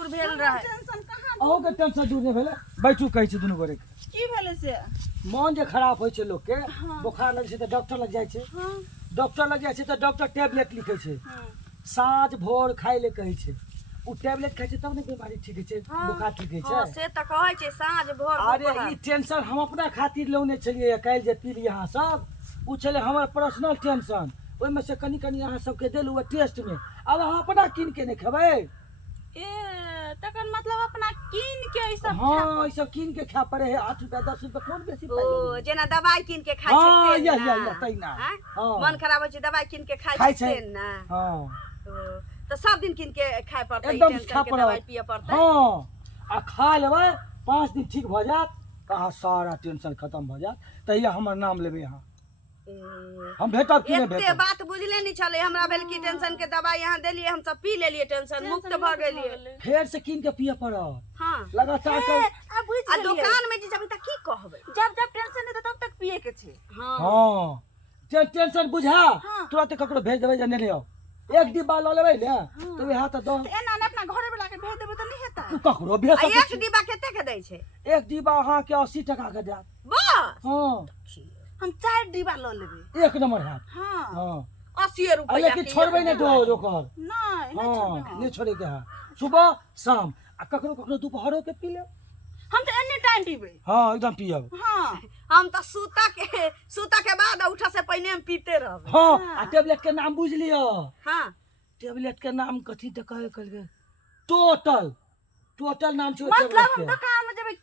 दूर भेल रहे टेंशन कहाँ अहो के टेंशन दूर नहीं भेले बैठू कहै छै दुनू गोरे की भेले से मन जे खराब होइ छै लोग के बुखार लगे छै त डॉक्टर लग जाइ छै हां डॉक्टर लग जाइ छै त डॉक्टर टेबलेट लिखै छै साँझ भोर खाइ ले कहै छै उ टेबलेट खाइ छै तब ने बीमारी ठीक होइ छै बुखार ठीक होइ छै हां से त कहै छै साँझ भोर अरे ई टेंशन हम अपना खातिर लेने छलिए काल जे पी यहाँ सब उ छले हमर पर्सनल टेंशन ओइ में से कनी कनी अहाँ सबके देलु टेस्ट में अब अहाँ अपना किन के नहीं खेबै ए तकर मतलब अपना कीन के ई सब हां ई सब किन के खा पड़े है 8 रुपया 10 रुपया कौन बेसी पाई ओ जेना दवाई किन के खाइ हां छै या तैना हां मन खराब होइ छै दवाई किन के खाइ छै ना हां तो सब दिन किन के खाय पड़तै एकदम टेंशन खा के पड़त दवाई पिए पड़तै हां आ खा लेबै 5 दिन ठीक भ जात कहाँ सारा टेंशन खत्म भ जात तहिया हमर नाम लेबै अहाँ हम भेटब कि नहीं एते भेटब बात बुझले नहीं चले हमरा भेल की टेंशन के दवाई यहाँ देलिए हम सब पी लेलिए टेंशन मुक्त भ गेलिए फेर से किन के पिए पड़त हां लगातार कर अब बुझ आ दुकान में जे जब तक की कहबै जब टेंशन है तब तक पिए के छै हां हां टेंशन बुझा तुरंत ककरो भेज देबै जे नहीं ले आओ एक डिब्बा ल लेबै ने तो वहाँ त दो एना ने अपना घरे वाला के भेज देबै त नहीं हेता ककरो भेज आ सकै एक डिब्बा कते के दै छै एक डिब्बा अहाँ के 80 टका के देत बस हां हम 4 डिब्बा ल लेबै एक नंबर है हां हां 80 रुपया लेकिन छोड़बै नहीं डोज ओकर नहीं हां नहीं छोड़े के है सुबह शाम आ ककरो ककरो दोपहरो के पी ले हम तो एनी टाइम पीबै हां एकदम पियब हां हम तो सूता के बाद उठा से पहले हम पीते रहब हां आ टेबलेट के नाम बुझ लियो हां टेबलेट के नाम कथी त कहे टोटल नाम छै मतलब हम दुकान में जेबै